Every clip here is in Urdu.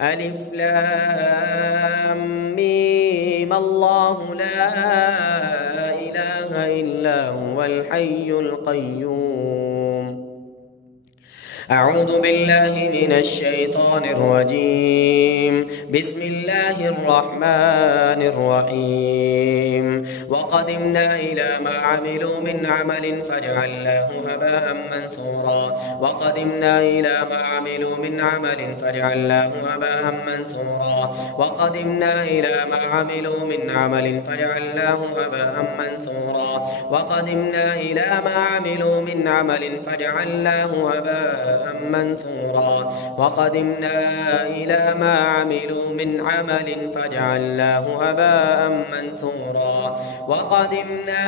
ألف لام ميم الله لا إله إلا هو الحي القيوم أعوذ بالله من الشيطان الرجيم بسم الله الرحمن الرحيم وقدمنا إلى ما عملوا من عمل فجعلناه هباء منثورا وقدمنا إلى ما عملوا من عمل فجعلناه هباء منثورا وقدمنا إلى ما عملوا من عمل فجعلناه هباء منثورا وقدمنا إلى ما عملوا من عمل فجعلناه هباء منثورا وقدمنا إلى ما عملوا من عمل فجعلناه هباء منثورا وقدمنا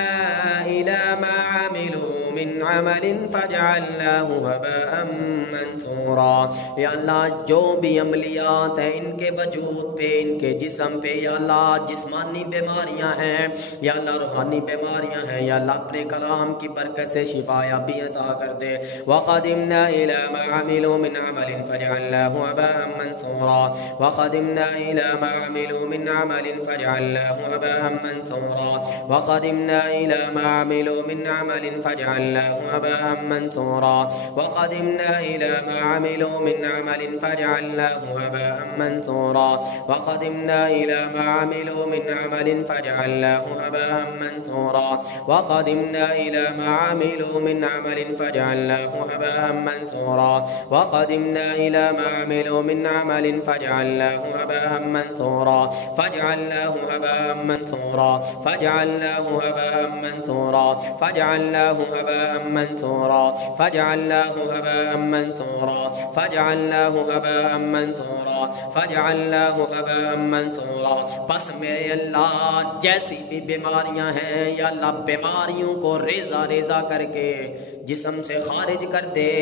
إلى ما عملوا من عمل فجعلناه هباء منثورا یا اللہ جو بھی عملیات ہیں ان کے وجود پہ ان کے جسم پہ یا اللہ جسمانی بیماریاں ہیں یا اللہ روحانی بیماریاں ہیں یا اللہ اپنے کلام کی برکت سے شفا یابی عطا کر دے وقدمنا إلى ما عملوا من عمل فجعلناه هباء منثورا وقدمنا إلى ما عملوا من عمل فجعلناه هباء منثورا وقدمنا إلى ما عملوا من عمل فجعلناه هباء منثورا وقدمنا إلى ما عملوا من عمل فجعلناه هباء منثورا وقدمنا إلى ما عملوا من عمل فجعلناه هباء منثورا وقدمنا إلى ما عملوا من عمل فجعلناه هباء منثورا وقدمنا إلى ما عملوا من عمل فجعلناه هباء منثورا فجعلناه هباء منثورا فجعلناه هباء منثورا فجعلناه هباء منثورا فجعلناه هباء منثورا فجعلناه هباء منثورا فجعلناه هباء منثورا بس میرے اللہ جیسی بھی بیماریاں ہیں یا اللہ بیماریوں کو ریزہ ریزہ کر کے جسم سے خارج کر دے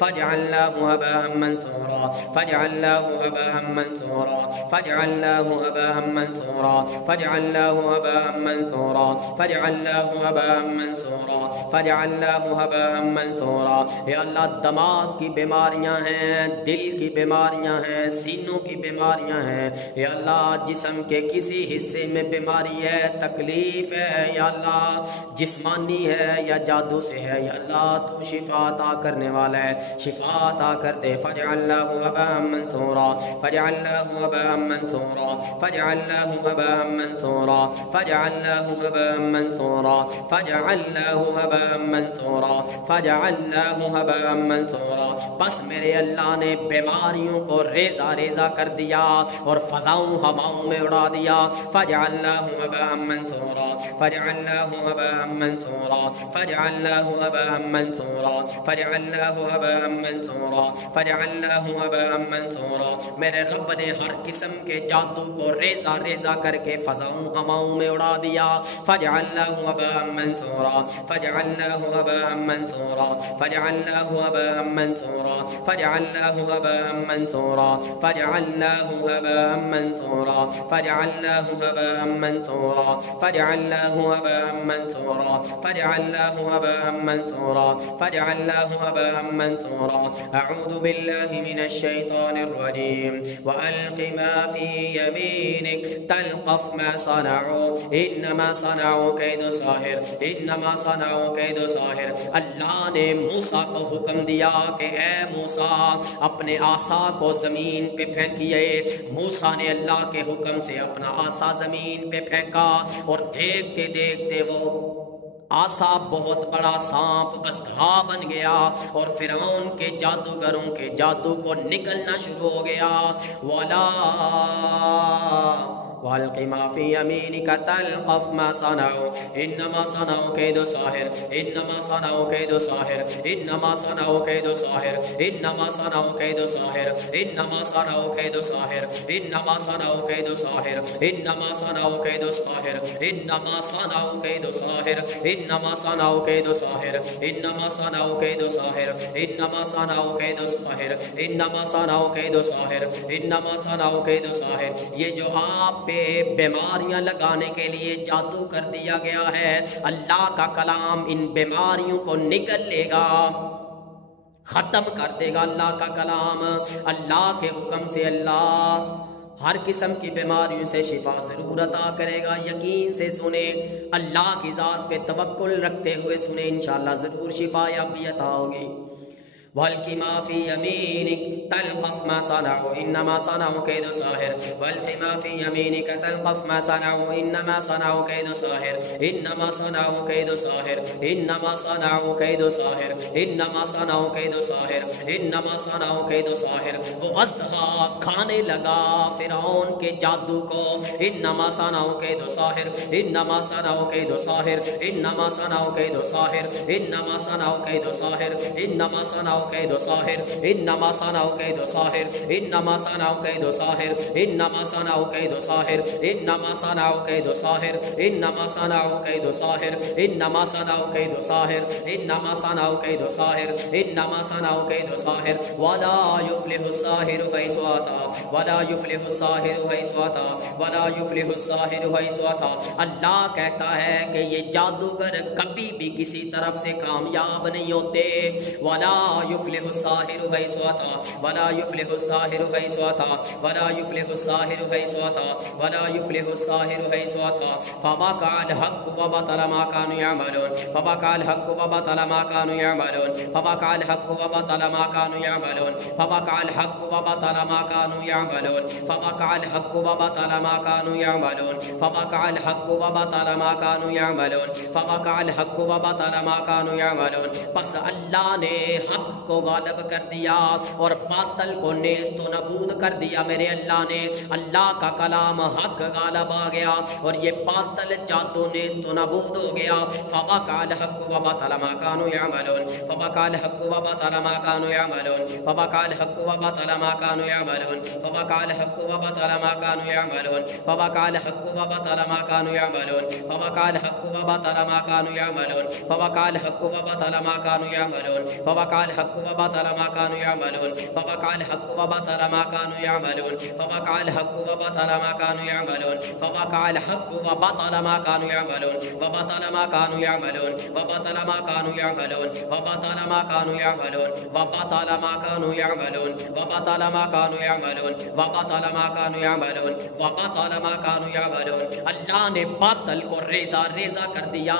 فجعلناه هباء منثورا فجعلناه هباء منثورا فجعلناه هباء منثورا فجعلناه هباء منثورا فجعلناه هباء منثورا فجعلناه هباء منثورا یا اللہ دماغ کی بیماریاں ہیں دل کی بیماریاں ہیں سینوں کی بیماریاں ہیں یا اللہ جسم کے کسی حصے میں بیماری ہے تکلیف ہے یا اللہ جسمانی ہے یا جادو سے ہے یا اللہ تو شفا عطا کرنے والا ہے شفا عطا کر دے فجعلناه هباء منثورا فجعلناه هباء منثورا فجعلناه هباء منثورا فجعلناه هباء منثورا فجعلناه هباء منثورا فجعلناه هباء منثورا بس میرے اللہ نے بیماریوں کو ریزہ ریزہ کر دیا اور فضاؤں ہواؤں میں اڑا دیا فجعلناه هباء منثورا فجعلناه هباء منثورا فجعلناه هباء منثورا فجعلناه هباء منثورا فجعلناه هباء منثورا میرے رب نے ہر قسم کے جادو کو ریزہ ریزہ کر کے فضاؤں ہواؤں میں اڑا دیا فجعلناه هباء منثورا فجعلناه هباء منثورا فجعلناه هباء منثورا فجعلناه هباء منثورا فجعلناه هباء منثورا فجعلناه هباء منثورا فجعلناه هباء منثورا فجعلناه هباء منثورا فجعلناه هباء منثورا أعوذ بالله من الشيطان الرجيم وألق ما في يمينك تلقف ما صنعوا إنما صنعوا كيد ساحر إنما صنعوا كيد ساحر اللہ نے موسیٰ کو حکم دیا کہ اے موسیٰ اپنے عصا کو زمین پہ پھینکیے موسیٰ نے اللہ کے حکم سے اپنا عصا زمین پہ پھینکا اور دیکھتے دیکھتے وہ عصا بہت بڑا سانپ اژدھا بن گیا اور فرعون کے جادوگروں کے جادو کو نکلنا شروع ہو گیا وَلَا وَالْقِ مَا فِي يَمِينِكَ تَلْقَفْ مَا صَنَعُوا إِنَّمَا صَنَعُوا كَيْدُ سَاحِرٍ إِنَّمَا صَنَعُوا كَيْدُ سَاحِرٍ إِنَّمَا صَنَعُوا كَيْدُ سَاحِرٍ إِنَّمَا صَنَعُوا كَيْدُ سَاحِرٍ إِنَّمَا صَنَعُوا كَيْدُ سَاحِرٍ إِنَّمَا صَنَعُوا كَيْدُ سَاحِرٍ إِنَّمَا صَنَعُوا كَيْدُ سَاحِرٍ إِنَّمَا صَنَعُوا كَيْدُ سَاحِرٍ إِنَّمَا صَنَعُوا كَيْدُ سَاحِرٍ إِنَّمَا صَنَعُوا كَيْدُ سَاحِرٍ إِنَّمَا صَنَعُوا كَيْدُ سَاحِرٍ إِنَّمَا صَنَعُوا كَيْدُ سَاحِرٍ إِنَّمَا صَنَعُوا كَيْدُ سَاحِرٍ یہ جو آپ پہ بیماریاں لگانے کے لیے جادو کر دیا گیا ہے اللہ کا کلام ان بیماریوں کو نکل لے گا ختم کر دے گا اللہ کا کلام، اللہ کے حکم سے اللہ ہر قسم کی بیماریوں سے شفا ضرور عطا کرے گا۔ یقین سے سنیں، اللہ کی ذات پہ توکل رکھتے ہوئے سنیں، انشاءاللہ ضرور شفا یابی عطا ہوگی۔ وَالْقِ مَا فِي يَمِينِكَ تَلْقَفْ مَا صَنَعُوا إِنَّمَا صَنَعُوا كَيْدُ سَاحِرٍ وَالْقِ مَا فِي يَمِينِكَ تَلْقَفْ مَا صَنَعُوا إِنَّمَا صَنَعُوا كَيْدُ سَاحِرٍ إِنَّمَا صَنَعُوا كَيْدُ سَاحِرٍ إِنَّمَا صَنَعُوا كَيْدُ سَاحِرٍ إِنَّمَا صَنَعُوا كَيْدُ سَاحِرٍ إِنَّمَا صَنَعُوا كَيْدُ سَاحِرٍ۔ وہ اژدہا کھانے لگا فرعون کے جادو کو، إِنَّمَا صَنَعُوا كَيْدُ سَاحِرٍ إِنَّمَا صَنَعُوا كَيْدُ سَاحِرٍ إِنَّمَا صَنَعُوا كَيْدُ سَاحِرٍ إِنَّمَا صَنَعُوا كَيْدُ سَاحِرٍ إِنَّمَا صَنَعُوا كَيْدُ ساحر انما صنعوا كيد ساحر انما صنعوا كيد ساحر انما صنعوا كيد ساحر انما صنعوا كيد ساحر انما صنعوا كيد ساحر انما صنعوا كيد ساحر انما صنعوا كيد ساحر انما صنعوا كيد ساحر ولا يفلح الساحر حيث اتى ولا يفلح الساحر حيث اتى ولا يفلح الساحر حيث اتى۔ اللہ کہتا ہے کہ یہ جادوگر کبھی بھی کسی طرف سے کامیاب نہیں ہوتے۔ ولا يفلح الساحر حيث أتى ولا يفلح الساحر حيث أتى ولا يفلح الساحر حيث أتى ولا يفلح الساحر حيث أتى۔ فوقع الحق وبطل ما كانوا يعملون فوقع الحق وبطل ما كانوا يعملون فوقع الحق وبطل ما كانوا يعملون فوقع الحق وبطل ما كانوا يعملون فوقع الحق وبطل ما كانوا يعملون فوقع الحق وبطل ما كانوا يعملون فوقع الحق وبطل ما كانوا يعملون۔ پس اللہ نے حق کو غالب کر دیا اور باطل کو نیست و نابود کر دیا میرے اللہ نے۔ اللہ کا کلام حق غالب آ گیا اور یہ باطل جادو نیست و نابود ہو گیا۔ فوقع الحق وبطل ما كانوا يعملون فوقع الحق وبطل ما كانوا يعملون فوقع الحق وبطل ما كانوا يعملون فوقع الحق وبطل ما كانوا يعملون فوقع الحق وبطل ما كانوا يعملون فوقع الحق وبطل ما كانوا يعملون فوقع الحق وبطل ما كانوا يعملون فوقع الحق وبطل ما كانوا يعملون فوقع الحق وبطل ما كانوا يعملون فوقع الحق وبطل ما كانوا يعملون فوقع الحق وبطل ما كانوا يعملون وبطل ما كانوا يعملون وبطل ما كانوا يعملون وبطل ما كانوا يعملون وبطل ما كانوا يعملون وبطل ما كانوا يعملون وبطل ما كانوا يعملون وبطل ما كانوا يعملون۔ اللہ نے باطل کو ریزہ ریزہ کر دیا،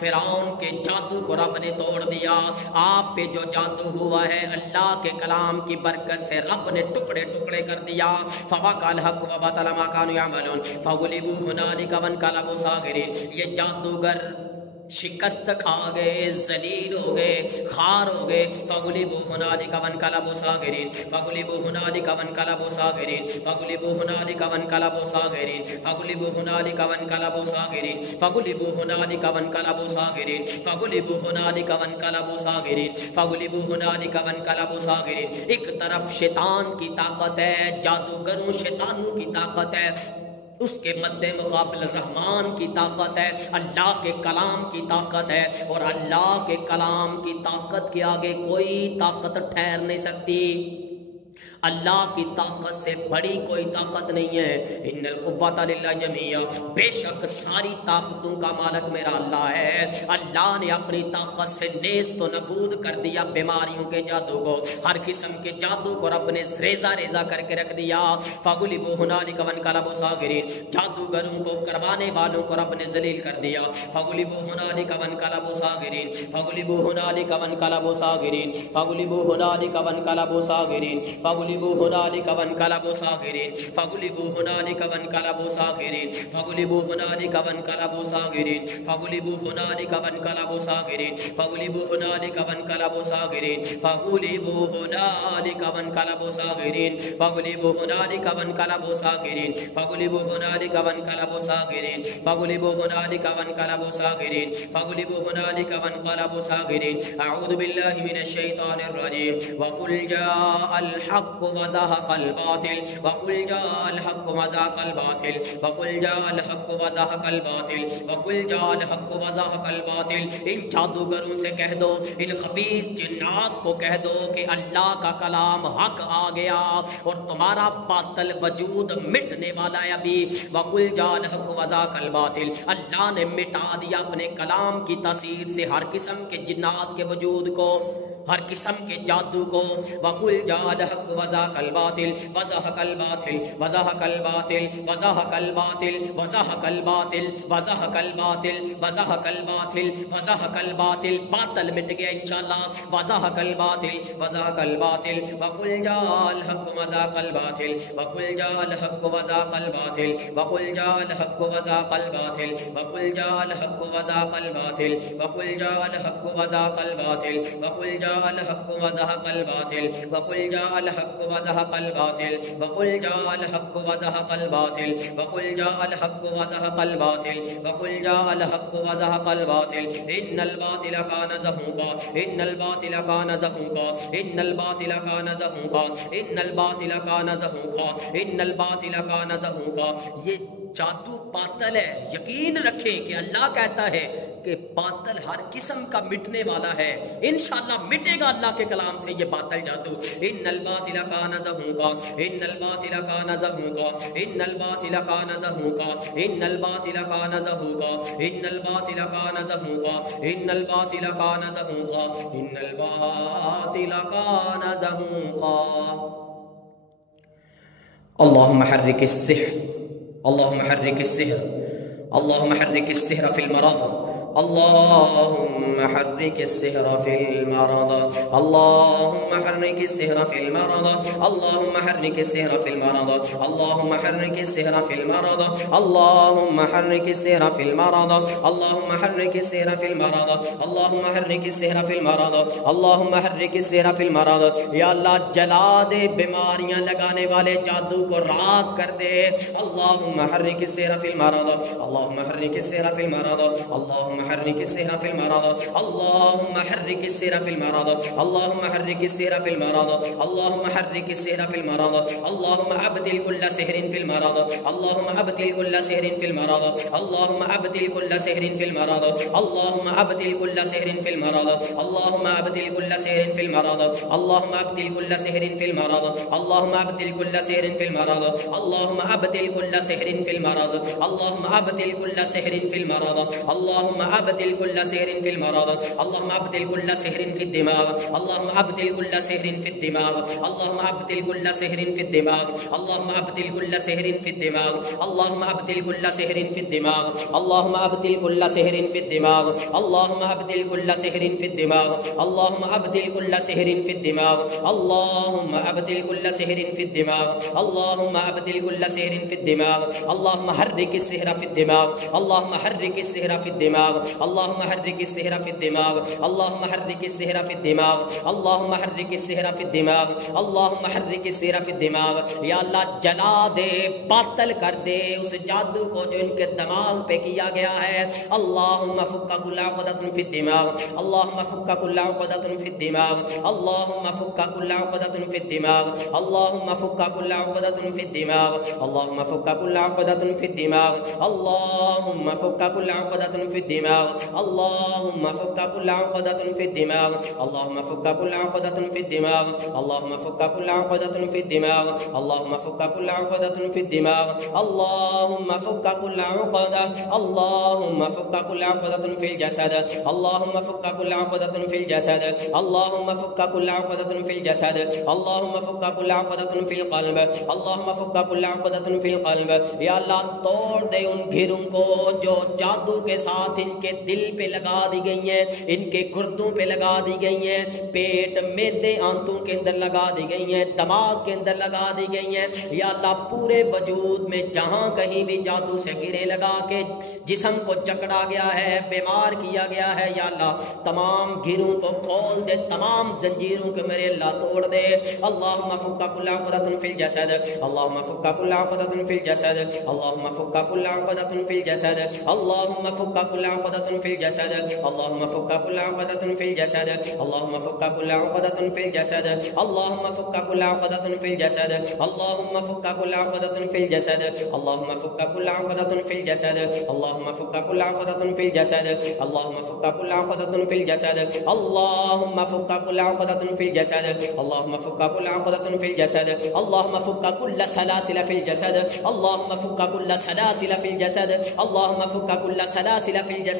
فرعون کے جادو کو رب نے توڑ دیا۔ آپ پہ جو جادو ہوا ہے اللہ کے کلام کی برکت سے رب نے ٹکڑے ٹکڑے کر دیا۔ فوقع الحق وبطل ما كانوا يعملون فغلبوا هنالك وانقلبوا صاغرين۔ یہ جادوگر شکست کھا گئے، ذلیل ہو گئے، خار ہو گئے۔ فغلبوا هنالك وانقلبوا صاغرين فغلبوا هنالك وانقلبوا صاغرين فغلبوا هنالك وانقلبوا صاغرين فغلبوا هنالك وانقلبوا صاغرين فغلبوا هنالك وانقلبوا صاغرين فغلبوا هنالك وانقلبوا صاغرين فغلبوا هنالك وانقلبوا صاغرين۔ ایک طرف شیطان کی طاقت ہے، جادوگروں شیطانوں کی طاقت ہے، اس کے مد مقابل رحمان کی طاقت ہے، اللہ کے کلام کی طاقت ہے، اور اللہ کے کلام کی طاقت کے آگے کوئی طاقت ٹھہر نہیں سکتی۔ اللہ کی طاقت سے بڑی کوئی طاقت نہیں ہے۔ ان القوۃ للہ جمیعا، بے شک ساری طاقتوں کا مالک میرا اللہ ہے۔ اللہ نے اپنی طاقت سے نیست و نابود کر دیا بیماریوں کے جادو کو، ہر قسم کے جادو کو رب نے ریزہ ریزہ کر کے رکھ دیا۔ فغلبوا هنالك وانقلبوا صاغرين، جادوگروں کو کروانے والوں کو رب نے ذلیل کر دیا۔ فغلبوا هنالك وانقلبوا صاغرين فغلبوا هنالك وانقلبوا صاغرين فغلبوا هنالك وانقلبوا صاغرين فغلبوا هنالك وانقلبوا صاغرين فغلبوا هنالك وانقلبوا صاغرين فغلبوا هنالك وانقلبوا صاغرين فغلبوا هنالك وانقلبوا صاغرين فغلبوا هنالك وانقلبوا صاغرين فغلبوا هنالك وانقلبوا صاغرين فغلبوا هنالك وانقلبوا صاغرين فغلبوا هنالك وانقلبوا صاغرين فغلبوا هنالك وانقلبوا صاغرين فغلبوا هنالك وانقلبوا صاغرين۔ اعوذ باللہ من الشیطان الرجیم۔ وقل جاء الحق وزهق الباطل وقل جاء الحق وزهق الباطل وقل جاء الحق وزهق الباطل وقل جاء الحق وزهق الباطل۔ ان جادوگروں سے کہہ دو، ان خبیث جنات کو کہہ دو کہ اللہ کا کلام حق آ گیا اور تمہارا باطل وجود مٹنے والا ہے ابھی۔ وقل جاء الحق وزهق الباطل، اللہ نے مٹا دیا اپنے کلام کی تاثیر سے ہر قسم کے جنات کے وجود کو۔ ہر قسم کے جادو کو، وَقُلْ جَاءَ الْحَقُّ وَزَهَقَ الْبَاطِلُ وَزَهَقَ الْبَاطِلُ وَزَهَقَ الْبَاطِلُ وَزَهَقَ الْبَاطِلُ وَزَهَقَ الْبَاطِلُ وَزَهَقَ الْبَاطِلُ وَزَهَقَ الْبَاطِلُ وَزَهَقَ الْبَاطِلُ، باطل مٹ گیا انشاءاللہ، وَزَهَقَ الْبَاطِلُ وَزَهَقَ الْبَاطِلُ وَقُلْ جَاءَ الْحَقُّ وَزَهَقَ الْبَاطِلُ وَقُلْ جَاءَ الْحَقُّ وَزَهَقَ الْبَاطِلُ وَقُلْ جَاءَ الْحَقُّ وَزَهَقَ الْبَاطِلُ وَقُلْ جَاءَ الْحَقُّ وَزَهَقَ الْبَاطِلُ وَقُلْ جَاءَ الْحَقُّ وَزَهَقَ الْبَاطِلُ وَقُلْ جَاءَ الْحَقُّ وَزَهَقَ الْبَاطِلُ وَقُلْ جَاءَ الْحَقُّ وَزَهَقَ الْبَاطِلُ وَقُلْ جَاءَ الْحَقُّ وَزَهَقَ الْبَاطِلُ وَقُلْ جَاءَ الْحَقُّ وَزَهَقَ الْبَاطِلُ وَقُلْ جَاءَ الْحَقُّ وَزَهَقَ الْبَاطِلُ إِنَّ الْبَاطِلَ كَانَ زَهُوقًا إِنَّ الْبَاطِلَ كَانَ زَهُوقًا إِنَّ الْبَاطِلَ كَانَ زَهُوقًا إِنَّ الْبَاطِلَ كَانَ زَهُوقًا إِنَّ الْبَاطِلَ كَانَ زَهُوقًا۔ یہ جادو باطل ہے، یقین رکھیں کہ اللہ کہتا ہے کہ باطل ہر قسم کا مٹنے والا ہے، انشاءاللہ مٹے گا اللہ کے کلام سے یہ باطل جادو۔ ان الباطل کان زہوقا ان الباطل کان زہوقا ان الباطل کان زہوقا ان الباطل کان زہوقا ان الباطل کان زہوقا ان الباطل کان زہوقا ان الباطل کان زہوقا۔ اللهم حرك السحر اللهم حرك السحر اللهم حرك السحر في المرض اللهم حرك السحر في المرض اللهم حرك السحر في المرض اللهم حرك السحر في المرض اللهم حرك السحر في المرض اللهم حرك السحر في المرض اللهم حرك السحر في المرض اللهم حرك السحر في المرض اللهم حرك السحر في المرض۔ یا اللہ جلا دے بیماریاں لگانے والے جادو کو راک کر دے۔ اللهم حرك السحر في المرض اللهم حرك السحر في المرض اللهم حرك السحر في المرض اللهم حرك السحر في المرض اللهم حرك السحر في المرض اللهم حرك السحر في المرض اللهم ابدل كل سحر في المرض اللهم ابدل كل سحر في المرض اللهم ابدل كل سحر في المرض اللهم ابدل كل سحر في المرض اللهم ابدل كل سحر في المرض اللهم ابدل كل سحر في المرض اللهم ابدل كل سحر في المرض اللهم ابدل كل سحر في المرض اللهم ابدل كل سحر في المرض اللهم ابدل كل سحر في المرض اللهم ابدل كل سحر في الدماغ اللهم ابدل كل سحر في الدماغ اللهم ابدل كل سحر في الدماغ اللهم ابدل كل سحر في الدماغ اللهم ابدل كل سحر في الدماغ اللهم ابدل كل سحر في الدماغ اللهم ابدل كل سحر في الدماغ اللهم ابدل كل سحر في الدماغ اللهم ابدل كل سحر في الدماغ اللهم ابدل كل سحر في الدماغ اللهم حرك السحر في الدماغ اللهم حرك السحر في الدماغ اللهم حرك السحر في الدماغ اللهم حرك السحر في الدماغ اللهم حرك السحر في الدماغ اللهم حرك السحر في الدماغ۔ یا اللہ جلا دے، باطل کر دے اس جادو کو جو ان کے دماغ پہ کیا گیا ہے۔ اللهم فك كل عقدة في الدماغ اللهم فك كل عقدة في الدماغ اللهم فك كل عقدة في الدماغ اللهم فك كل عقدة في الدماغ اللهم فك كل عقدة في الدماغ اللهم فك كل عقدة في الدماغ اللهم فك كل عقدة في الدماغ اللهم فك كل عقدة في الدماغ اللهم فك كل عقدة في الدماغ اللهم فك كل عقدة في الدماغ اللهم فك كل عقدة اللهم فك كل عقدة في الجسد اللهم فك كل عقدة في الجسد اللهم فك كل عقدة في الجسد اللهم فك كل عقدة في القلب اللهم فك كل عقدة في القلب۔ یا اللہ توڑ دے ان گھروں کو جو جادو کے ساتھ ان کے دل پہ لگا دی گئی ہیں، ان کے گردوں پہ لگا دی گئی ہیں، پیٹ معدے آنتوں کے اندر لگا دی گئی ہیں، دماغ کے اندر لگا دی گئی ہیں۔ یا اللہ پورے وجود میں جہاں کہیں بھی جادو سے گرے لگا کے جسم کو جکڑا گیا ہے، بیمار کیا گیا ہے، یا اللہ تمام گھروں کو کھول دے، تمام زنجیروں کو میرے اللہ توڑ دے۔ اللہم فک کل عقدۃ فی الجسد اللہم فک کل عقدۃ فی الجسد اللہم فک کل عقدۃ فی الجسد اللہم فک کل عقدۃ فی الجسد اللہم فک کل عقدۃ فی الجسد اللہم فک کل عقدۃ فی الجسد اللہم فک کل عقدۃ فی الجسد اللہم فک کل عقدۃ فی الجسد اللہم فک کل عقدۃ فی الجسد اللہم فک کل عقدۃ فی الجسد اللہم فک کل عقدۃ فی الجسد اللہم فک کل عقدۃ فی الجسد اللہم فک کل عقدۃ فی الجسد اللہم فک کل سلاسل فی الجسد اللہم فک کل سلاسل فی الجسد اللہم فک کل سلاسل فی الجسد